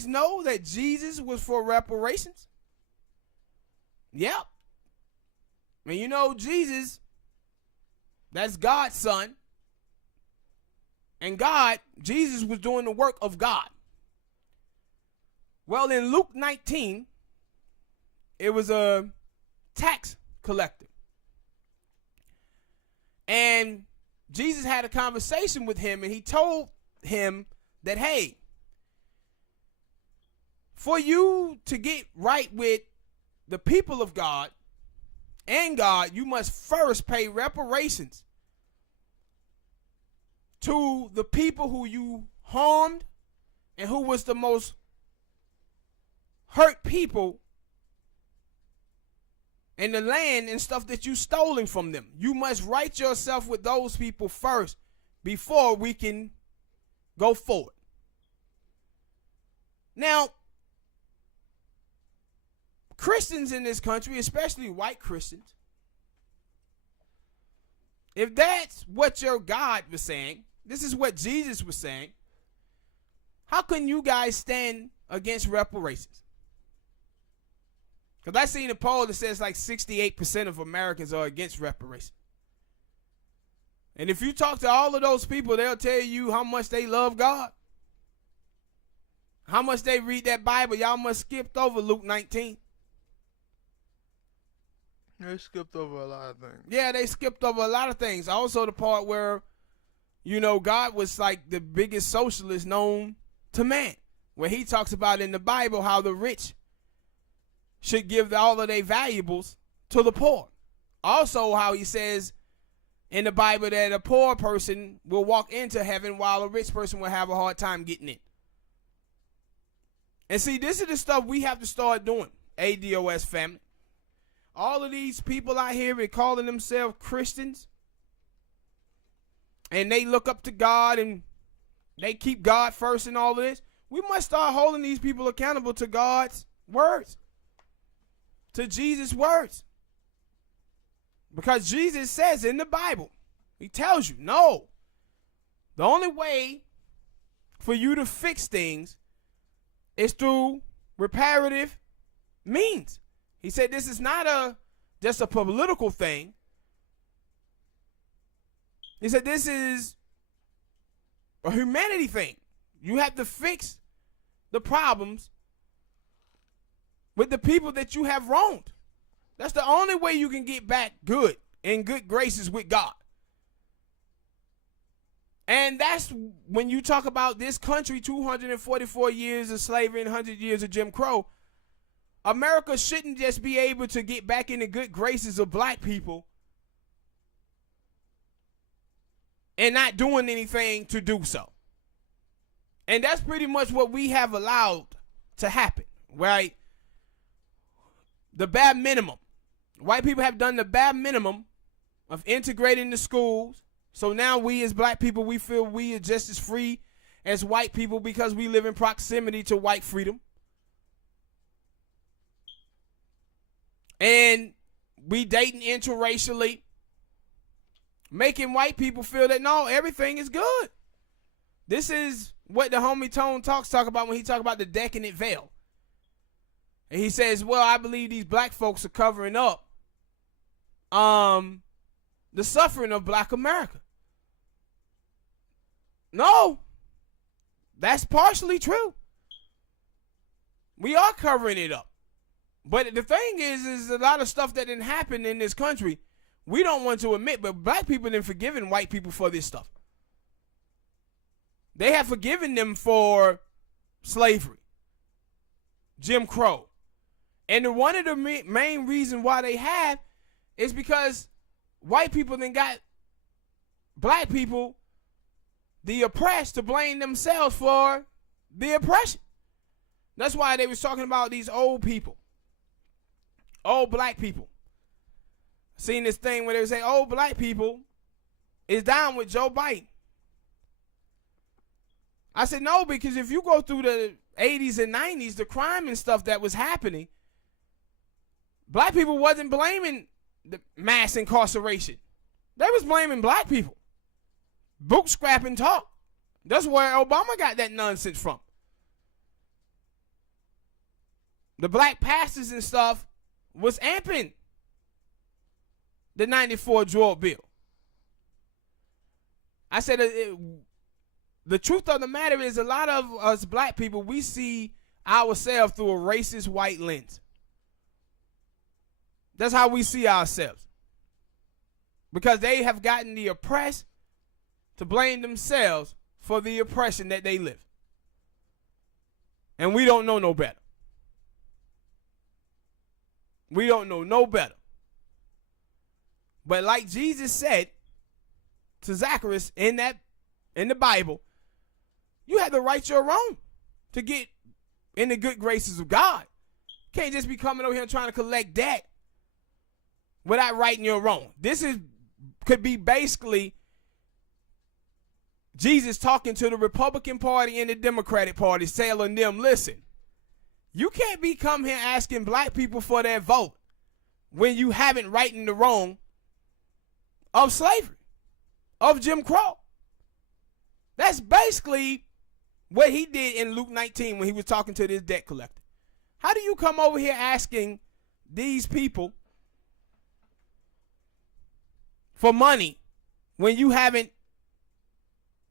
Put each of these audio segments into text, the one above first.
guys know that Jesus was for reparations? Yep. And you know, Jesus, that's God's son. And Jesus was doing the work of God. Well, in Luke 19, it was a tax collector. And Jesus had a conversation with him, and he told him that, hey, for you to get right with the people of God and God, you must first pay reparations to the people who you harmed and who was the most hurt people in the land and stuff that you stolen from them. You must right yourself with those people first before we can go forward. Now, Christians in this country, especially white Christians, if that's what your God was saying, this is what Jesus was saying, how can you guys stand against reparations? Because I seen a poll that says like 68% of Americans are against reparations. And if you talk to all of those people, they'll tell you how much they love God, how much they read that Bible. Y'all must skipped over Luke 19. They skipped over a lot of things. Yeah, they skipped over a lot of things. Also the part where, you know, God was like the biggest socialist known to man, where he talks about in the Bible how the rich should give all of their valuables to the poor. Also how he says in the Bible that a poor person will walk into heaven while a rich person will have a hard time getting in. And see, this is the stuff we have to start doing, a.d.o.s. family. All of these people out here are calling themselves Christians, and they look up to God and they keep God first and all of this. We must start holding these people accountable to God's words, to Jesus' words. Because Jesus says in the Bible, he tells you, no, the only way for you to fix things is through reparative means. He said this is not just a political thing. He said this is a humanity thing. You have to fix the problems with the people that you have wronged. That's the only way you can get back good, in good graces with God. And that's when you talk about this country, 244 years of slavery and 100 years of Jim Crow. America shouldn't just be able to get back in the good graces of black people and not doing anything to do so. And that's pretty much what we have allowed to happen, right? The bare minimum. White people have done the bare minimum of integrating the schools. So now we as black people, we feel we are just as free as white people because we live in proximity to white freedom. And we dating interracially, making white people feel that, no, everything is good. This is what the homie Tone talk about when he talk about the decadent veil. And he says, well, I believe these black folks are covering up the suffering of black America. No, that's partially true. We are covering it up. But the thing is a lot of stuff that didn't happen in this country we don't want to admit, but black people have forgiven white people for this stuff. They have forgiven them for slavery, Jim Crow. And one of the main reasons why they have is because white people then got black people, the oppressed, to blame themselves for the oppression. That's why they was talking about these old people, old black people. Seen this thing where they say old black people is down with Joe Biden. I said no, because if you go through the 80s and 90s, the crime and stuff that was happening, black people wasn't blaming the mass incarceration. They was blaming black people. Book scrapping talk. That's where Obama got that nonsense from. the black pastors and stuff was amping the 94 drug bill. I said the truth of the matter is a lot of us black people, we see ourselves through a racist white lens. That's how we see ourselves. Because they have gotten the oppressed to blame themselves for the oppression that they live. And we don't know no better. We don't know no better. But like Jesus said to Zacchaeus in the Bible, you have to right your wrong to get in the good graces of God. You can't just be coming over here trying to collect debt without righting your wrong. This could be basically Jesus talking to the Republican Party and the Democratic Party, telling them, listen, you can't be come here asking black people for their vote when you haven't righted the wrong of slavery, of Jim Crow. That's basically what he did in Luke 19 when he was talking to this debt collector. How do you come over here asking these people for money when you haven't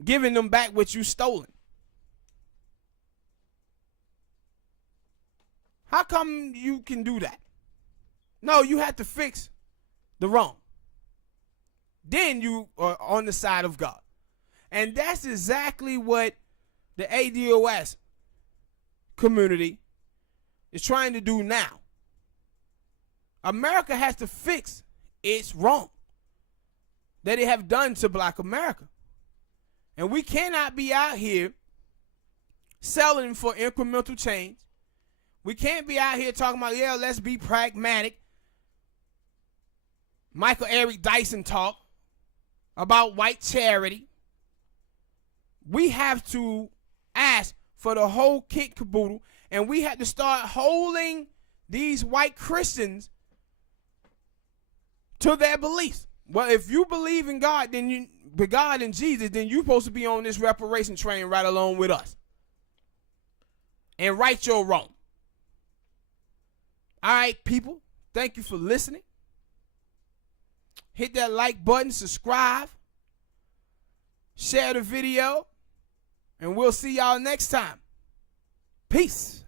given them back what you stolen? How come you can do that? No, you have to fix the wrong. Then you are on the side of God. And that's exactly what the a.d.o.s. community is trying to do now. America has to fix its wrong that they have done to black America. And we cannot be out here selling for incremental change. We can't be out here talking about, yeah, let's be pragmatic. Michael Eric Dyson talk about white charity. We have to ask for the whole kit caboodle, and we have to start holding these white Christians to their beliefs. Well, if you believe in God, then God and Jesus, then you're supposed to be on this reparation train right along with us and right your wrong. All right, people, thank you for listening. Hit that like button, subscribe, share the video, and we'll see y'all next time. Peace.